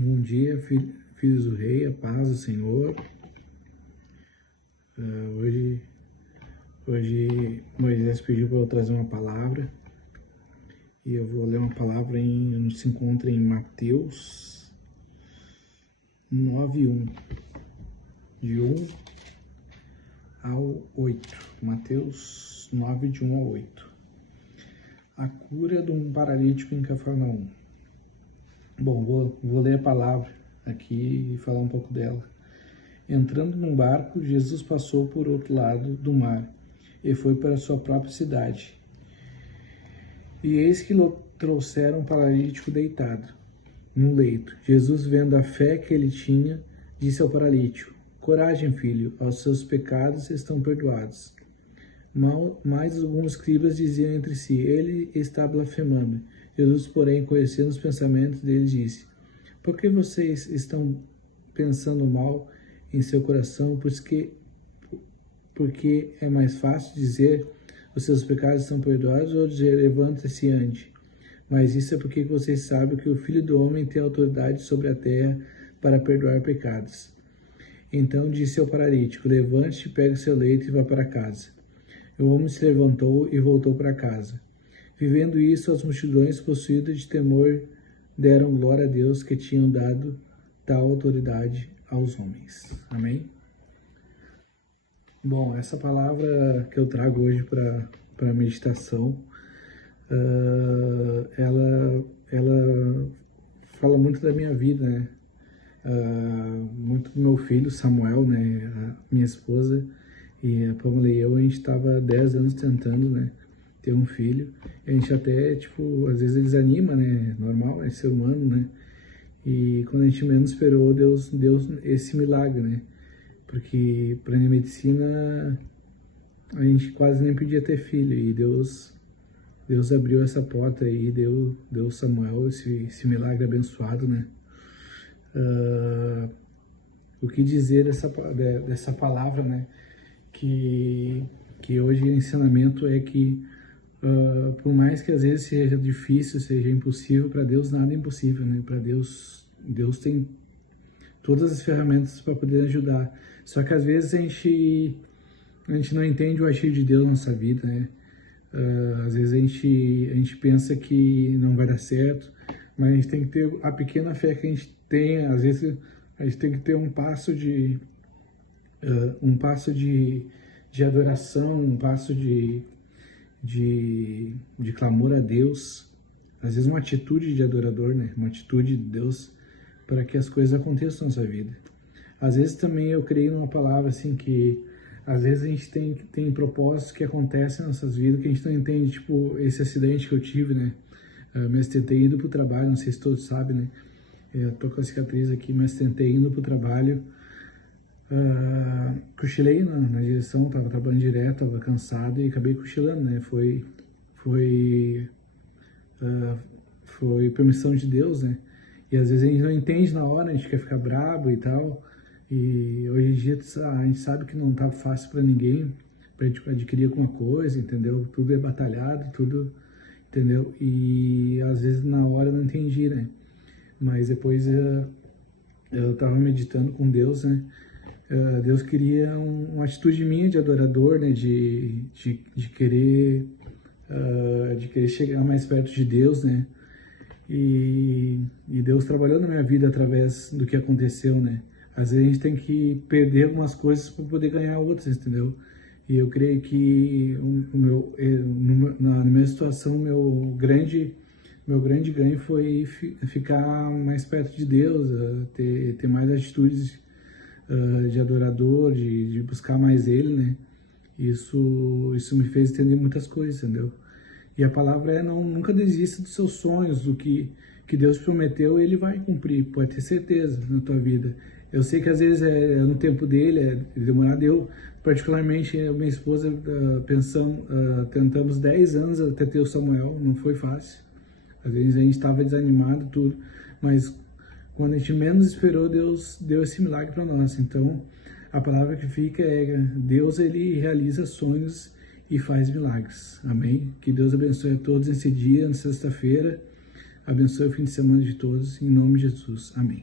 Bom dia, filhos do rei, a paz do Senhor. Hoje Moisés pediu para eu trazer uma palavra e eu vou ler uma palavra se encontra em Mateus 9:1, de 1 ao 8. Mateus 9, de 1 ao 8. A cura de um paralítico em Cafarnaum. Bom, vou ler a palavra aqui e falar um pouco dela. Entrando num barco, Jesus passou por outro lado do mar e foi para sua própria cidade. E eis que trouxeram um paralítico deitado num leito. Jesus, vendo a fé que ele tinha, disse ao paralítico: coragem, filho, aos seus pecados estão perdoados. Mas alguns escribas diziam entre si: ele está blasfemando. Jesus, porém, conhecendo os pensamentos deles, disse: por que vocês estão pensando mal em seu coração? Porque é mais fácil dizer: os seus pecados estão perdoados, ou dizer: levanta-se e ande. Mas isso é porque vocês sabem que o Filho do Homem tem autoridade sobre a terra para perdoar pecados. Então disse ao paralítico: levante-se, pegue seu leito e vá para casa. O homem se levantou e voltou para casa. Vivendo isso, as multidões, possuídas de temor, deram glória a Deus que tinham dado tal autoridade aos homens. Amém? Bom, essa palavra que eu trago hoje para a meditação, ela fala muito da minha vida, né? Muito do meu filho, Samuel, né? A minha esposa e a Pamela e eu, a gente estava 10 anos tentando, né? Ter um filho. A gente até, às vezes desanima, né? Normal, é ser humano, né? E quando a gente menos esperou, Deus deu esse milagre, né? Porque para a medicina a gente quase nem podia ter filho, e Deus abriu essa porta e deu Samuel esse milagre abençoado, né? O que dizer dessa palavra, né? Que hoje o ensinamento é que por mais que às vezes seja difícil, seja impossível, para Deus nada é impossível, né? Para Deus tem todas as ferramentas para poder ajudar. Só que às vezes a gente não entende o agir de Deus na nossa vida, né? Às vezes a gente pensa que não vai dar certo, mas a gente tem que ter a pequena fé que a gente tem. Às vezes a gente tem que ter um passo de adoração, um passo de clamor a Deus, às vezes uma atitude de adorador, né? Uma atitude de Deus, para que as coisas aconteçam na sua vida. Às vezes também eu creio numa palavra assim que às vezes a gente tem propósitos que acontecem nas nossas vidas que a gente não entende, tipo esse acidente que eu tive, né? Me acidentei indo para o trabalho, não sei se todos sabem, né? Eu tô com a cicatriz aqui, me acidentei indo para o trabalho. Cochilei na direção, estava trabalhando direto, estava cansado e acabei cochilando, né? Foi permissão de Deus, né? E às vezes a gente não entende na hora, a gente quer ficar brabo e tal. E hoje em dia a gente sabe que não tá fácil para ninguém, para a gente adquirir alguma coisa, entendeu? Tudo é batalhado, tudo, entendeu? E às vezes na hora eu não entendi, né? Mas depois eu estava meditando com Deus, né? Deus queria uma atitude minha de adorador, né? De querer chegar mais perto de Deus, né? E Deus trabalhou na minha vida através do que aconteceu, né? Às vezes a gente tem que perder algumas coisas para poder ganhar outras, entendeu? E eu creio que na minha situação, meu grande ganho foi ficar mais perto de Deus, ter mais atitudes de adorador, de buscar mais Ele, né? Isso me fez entender muitas coisas, entendeu? E a palavra é: nunca desista dos seus sonhos, do que Deus prometeu, Ele vai cumprir, pode ter certeza na tua vida. Eu sei que às vezes é no tempo dele, é demorado. Eu, particularmente, a minha esposa, tentamos 10 anos até ter o Samuel, não foi fácil. Às vezes a gente estava desanimado, tudo, mas quando a gente menos esperou, Deus deu esse milagre para nós. Então, a palavra que fica é: Deus, Ele realiza sonhos e faz milagres. Amém? Que Deus abençoe a todos nesse dia, na sexta-feira. Abençoe o fim de semana de todos, em nome de Jesus. Amém.